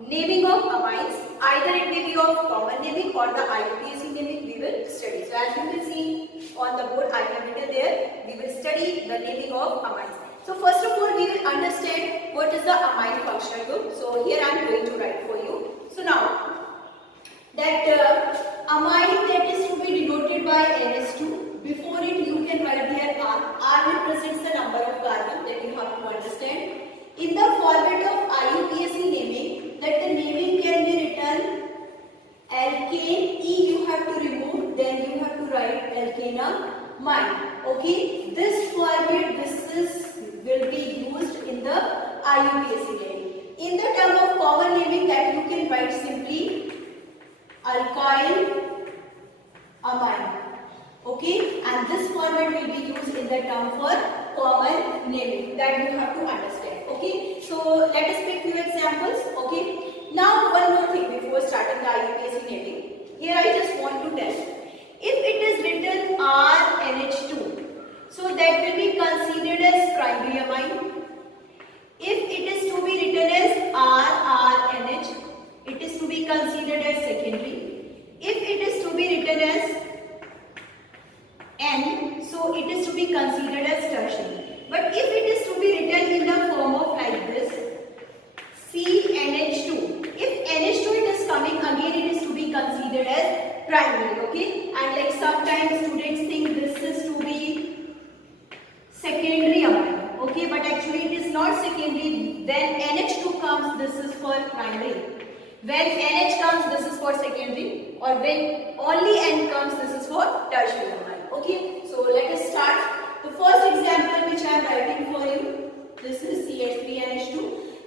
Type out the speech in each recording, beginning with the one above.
naming of amines, either it may be of common naming or the IUPAC naming we will study. So as you can see on the board I have written there, we will study the naming of amines. So first of all we will understand what is the amine functional group. So here I am going to write for you. So now that amine that is to be denoted by NH2, before it you can write here R. R represents the number of carbon that you have to understand. In the format of IUPAC naming, that the naming can be written alkane, E you have to remove, then you have to write alkanamine. Okay, this format will be used in the IUPAC naming. In the term of common naming, that you can write simply alkyl amine. Okay, and this format will be used in the term for common naming, that you have to understand. Okay, so let us take few examples. Okay, now one more thing before starting the IUPAC naming. Here I just want to tell, if it is written RNH2, so that will be considered as primary amine. If it is to be written as RRNH, it is to be considered as secondary. If it is to be written as N, so it is to be considered as tertiary. But if it is to be written in the form of like this, CNH2, if NH2 it is coming, again it is to be considered as primary. Okay, and like sometimes students think this is to be secondary amine. Okay, but actually it is not secondary. When NH2 comes, this is for primary. When NH comes, this is for secondary, or when only N comes, this is for tertiary amine. Okay, so let us start. The first example which I am writing for you, this is CH3NH2.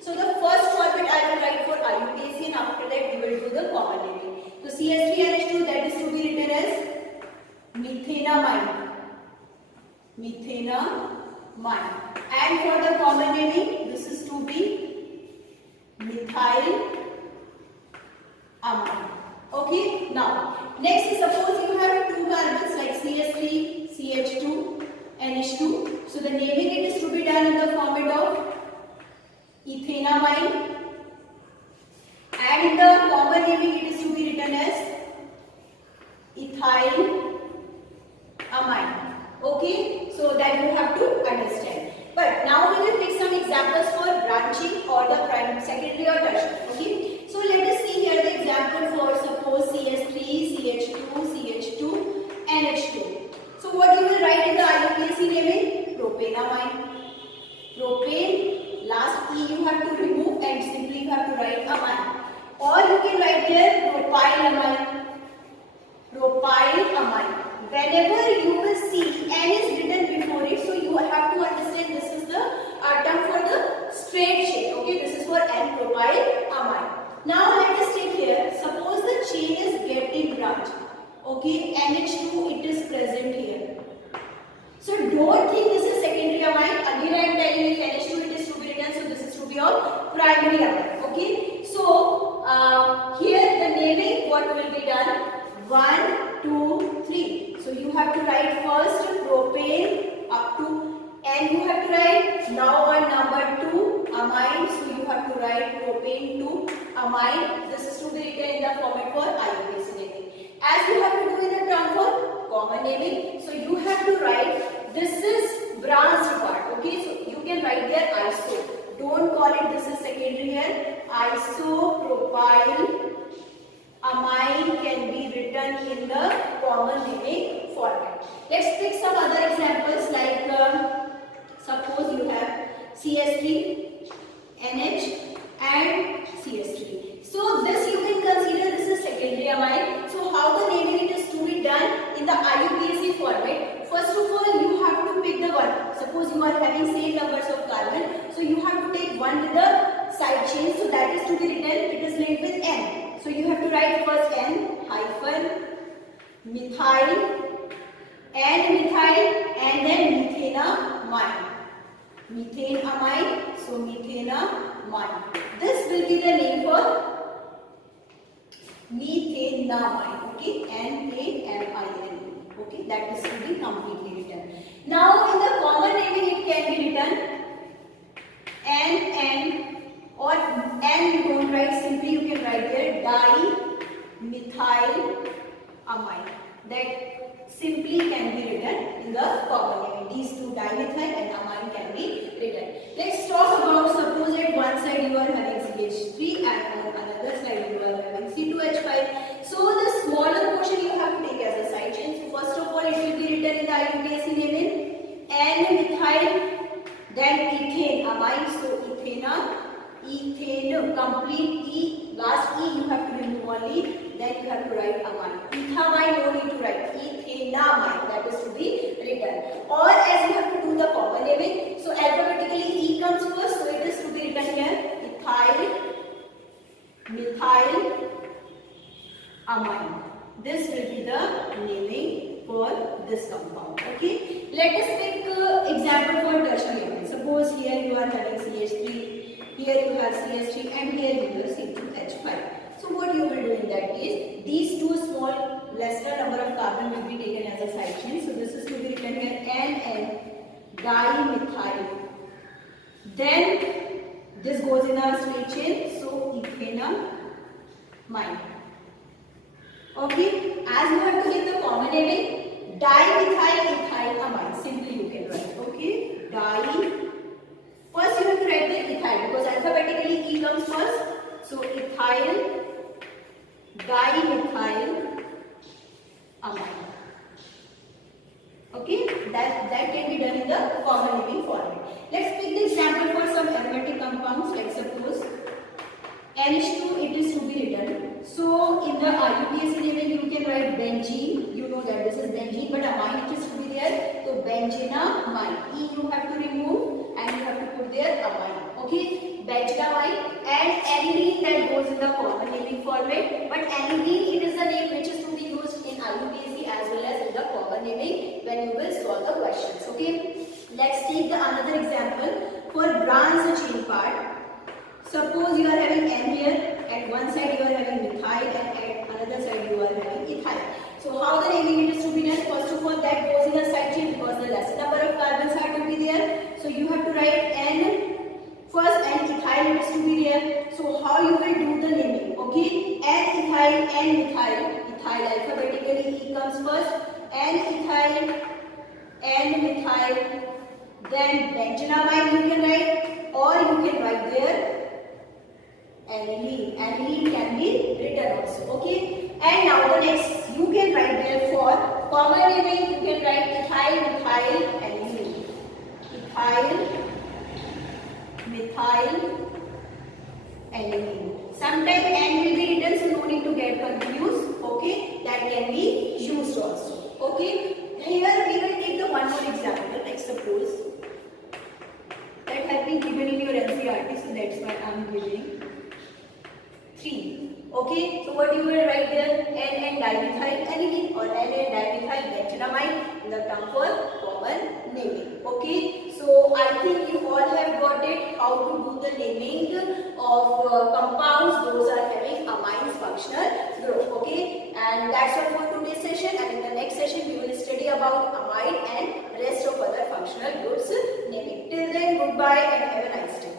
So the first format I will write for IUPAC, and after that we will do the common naming. So CH3NH2, that is to be written as methenamine. Methenamine. And for the common naming, this is to be methyl amine. Okay, now next suppose you have two carbons like CH3, CH2, NH2. So the naming it is to be done in the format of ethanamine, and in the common naming it is to be written as ethyl amine. Okay, so that you have to understand. But now we will take some examples for branching or the primary, secondary or tertiary. Okay, so let us see here the example for suppose CH3, CH2, CH2, NH2. So what you will write in the IUPAC naming? Propanamine. Propane, last E you have to remove and simply you have to write amine. Or you can write there propylamine. Propylamine. Whenever you will see N is written before it, so you have to understand this is the term for the straight chain. Okay, this is for N-propylamine. Now let us take here, suppose the chain is getting branch. Okay, NH2 it is present here. So don't think this is secondary amine. Again I am telling you, if NH2 it is to be written, so this is to be your primary amine. Okay, so here the naming what will be done? 1, 2, 3. So you have to write first propane up to N you have to write. Now on number 2 amine. So you have to write propane to amine. This is to be written in the format for IUPAC naming. As you have to do in the term for common naming. So you have to write this is branched part. Okay, so you can write there iso. Don't call it this is secondary here. Isopropyl amine can be written in the common naming format. Let's take some other examples like suppose you have CH3, NH and CH3. So this you can consider this is secondary amine. So how the naming it is to be done in the IUPAC format? First of all you have to pick the one. Suppose you are having same numbers of carbon. So you have to take one with the side chain. So that is to be written, it is linked with N. So you have to write first N hyphen methyl and then methanamine. Methanamine, so methanamine. This will be the name for methanamine. Okay, N-A-M-I-N. Okay, that is to be completely written. Now in the common naming it can be written N or N and you don't write, simply you can write there dimethylamine. That simply can be written in the common name. These two, dimethyl and amine, can be written. Let's talk about, suppose at one side you are having CH3 and on another side you are having C2H5. So the smaller portion you have to take as a side chain. So first of all, it will be written in the IUPAC naming N-methyl, then ethane amine. So ethane, complete E, last E you have to remove only, then you have to write amine. Ethamine, no need to write, ethanamine, that is to be written. Or as you have to do the common naming, so alphabetically E comes first, so it is to be written here, ethyl, methyl, amine. This will be the naming for this compound. Okay, let us take example for tertiary amine. Suppose here you are having CH3, here you have CH3, and here you have C2H5. So what you will do in that case, these two small lesser number of carbon will be taken as a side chain. So this is to be written here NN dimethyl. Then this goes in our straight chain, so ethanamine. Okay, as you have to get the common naming, dimethylethylamine, simply you can write. Okay, first you have to write the ethyl because alphabetically E comes first. So ethyl dimethylamine. Okay, that can be done in the common naming format. Let's take the example for some aromatic compounds, like suppose NH2, it is to be written. So in the IUPAC naming you can write benzene. You know that this is benzene, but amine it is to be there. So benzenamine. E you have to remove and you have to put there amine. Okay, benzenamine. And aniline, that goes in the common naming format. But aniline, it is the name which is to be used in IUPAC as well as in the common naming when you will solve the questions. Okay, let's take the another example for branch chain part. Suppose you are having N here, at one side you are having methyl and at another side you are having ethyl. So how the naming it is to be done? First of all, that goes in a side chain because the lesser number of carbons are to be there. So you have to write N first and ethyl is to be there. So how you will do the naming? Okay, N-ethyl, N-methyl, ethyl alphabetically E comes first, N-ethyl, N-methyl, then benzenamine you can write, or you can write there aniline. Aniline can be written also. Okay, and now the next you can write there for common naming you can write ethyl, methyl, aniline. Ethyl, methyl, aniline. Sometimes N will be written, so no need to get confused. Okay, that can be used also. Okay, here we will take the one more example. Like suppose that has been given in your NCERT, so that's why I am giving 3. Okay, so what you will write there? N dimethyl aniline or N dimethyl benzenamine in the term for common naming. Okay, so I think you all have got it how to do the naming of compounds those are having amines functional group. Okay, and that's all for today's session, and in the next session we will study about amine and rest of other functional groups naming. Till then, goodbye and have a nice day.